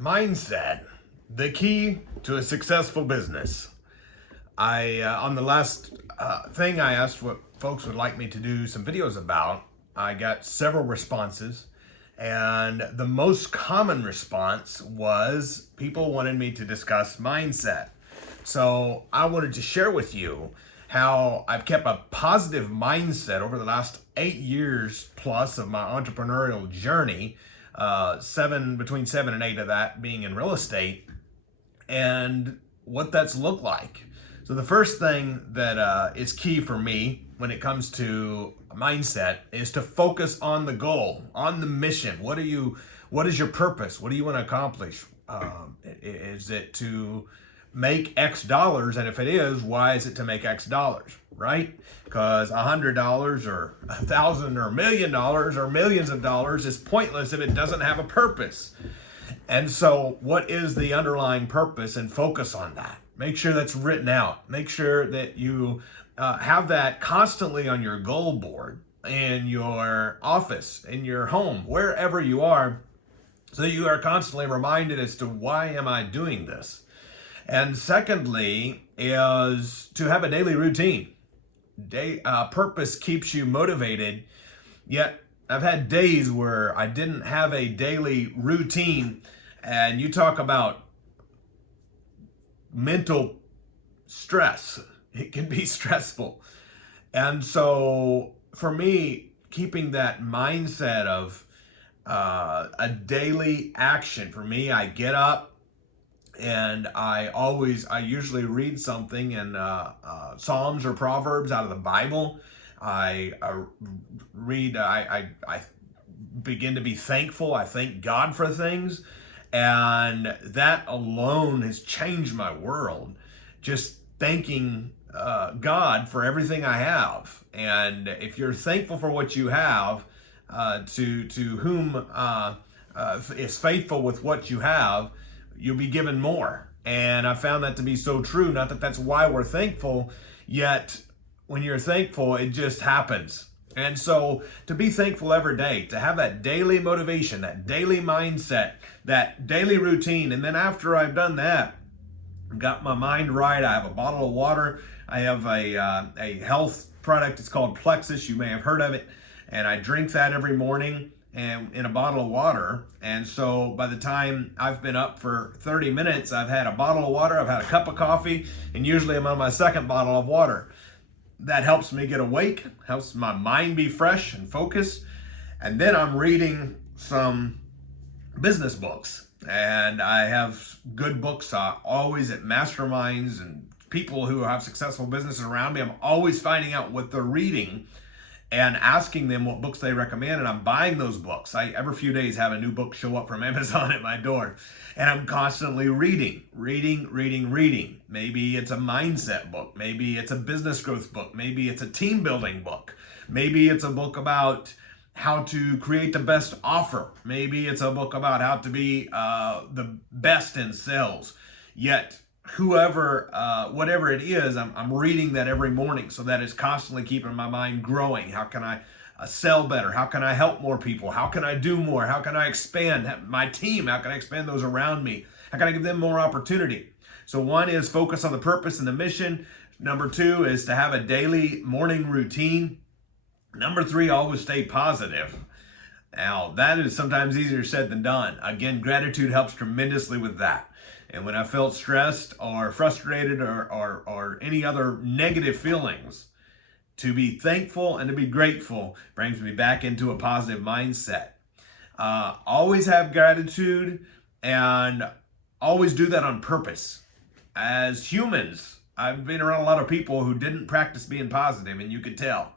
Mindset, the key to a successful business. On the last thing I asked what folks would like me to do some videos about, I got several responses. And the most common response was people wanted me to discuss mindset. So I wanted to share with you how I've kept a positive mindset over the last 8 years plus of my entrepreneurial journey. Between 7 and 8 of that being in real estate, and what that's looked like. So the first thing that is key for me when it comes to mindset is to focus on the goal, on the mission. What is your purpose? What do you want to accomplish? Is it to make X dollars? And if it is, why is it to make X dollars? Right? Because $100 or $1,000 or $1,000,000 or millions of dollars is pointless if it doesn't have a purpose. And so, what is the underlying purpose, and focus on that? Make sure that's written out. Make sure that you have that constantly on your goal board, in your office, in your home, wherever you are, so you are constantly reminded as to why am I doing this. And secondly, is to have a daily routine. Purpose keeps you motivated, yet I've had days where I didn't have a daily routine, and you talk about mental stress. It can be stressful. And so for me, keeping that mindset of a daily action, for me, I get up, and I usually read something in Psalms or Proverbs out of the Bible. I read, I begin to be thankful. I thank God for things. And that alone has changed my world. Just thanking God for everything I have. And if you're thankful for what you have, to whom is faithful with what you have, you'll be given more. And I found that to be so true. Not that that's why we're thankful, yet when you're thankful, it just happens. And so to be thankful every day, to have that daily motivation, that daily mindset, that daily routine. And then after I've done that, got my mind right, I have a bottle of water. I have a health product. It's called Plexus. You may have heard of it. And I drink that every morning, and in a bottle of water. And so by the time I've been up for 30 minutes, I've had a bottle of water, I've had a cup of coffee, and usually I'm on my second bottle of water. That helps me get awake, helps my mind be fresh and focused. And then I'm reading some business books, and I have good books always at masterminds and people who have successful businesses around me. I'm always finding out what they're reading and asking them what books they recommend, and I'm buying those books. I every few days have a new book show up from Amazon at my door, and I'm constantly reading. Maybe it's a mindset book, maybe it's a business growth book, maybe it's a team building book, maybe it's a book about how to create the best offer, maybe it's a book about how to be the best in sales. Yet whatever it is, I'm reading that every morning. So that is constantly keeping my mind growing. How can I sell better? How can I help more people? How can I do more? How can I expand my team? How can I expand those around me? How can I give them more opportunity? So one is focus on the purpose and the mission. Number two is to have a daily morning routine. Number three, always stay positive. Now, that is sometimes easier said than done. Again, gratitude helps tremendously with that. And when I felt stressed or frustrated or any other negative feelings, to be thankful and to be grateful brings me back into a positive mindset. Always have gratitude, and always do that on purpose. As humans, I've been around a lot of people who didn't practice being positive, and you could tell.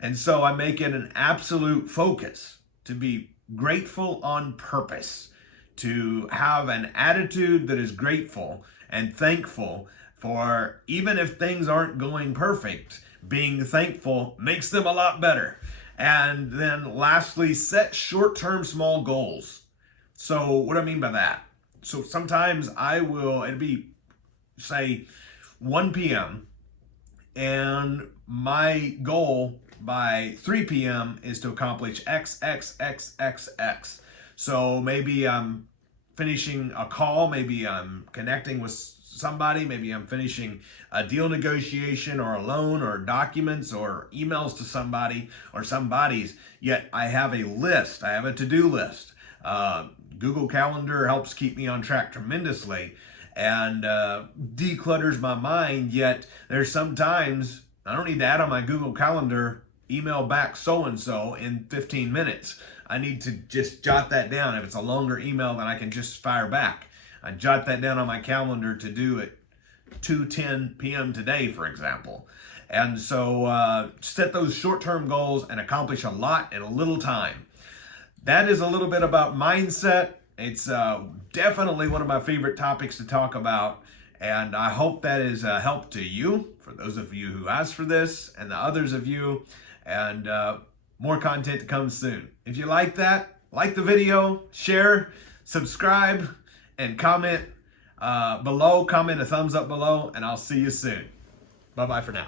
And so I make it an absolute focus to be grateful on purpose, to have an attitude that is grateful and thankful for, even if things aren't going perfect, being thankful makes them a lot better. And then lastly, set short-term small goals. So what do I mean by that? So sometimes it'll be, say, 1 p.m. and my goal by 3 p.m. is to accomplish X, X, X, X, X. So maybe I'm finishing a call, maybe I'm connecting with somebody, maybe I'm finishing a deal negotiation or a loan or documents or emails to somebody or somebody's, yet I have a list, I have a to-do list. Google Calendar helps keep me on track tremendously and declutters my mind, yet there's sometimes I don't need to add on my Google Calendar, email back so-and-so in 15 minutes. I need to just jot that down. If it's a longer email, then I can just fire back. I jot that down on my calendar to do at 2:10 p.m. today, for example. And so set those short-term goals and accomplish a lot in a little time. That is a little bit about mindset. It's definitely one of my favorite topics to talk about. And I hope that is a help to you, for those of you who asked for this and the others of you. And more content to come soon. If you like that, like the video, share, subscribe, and comment below. Comment a thumbs up below, and I'll see you soon. Bye-bye for now.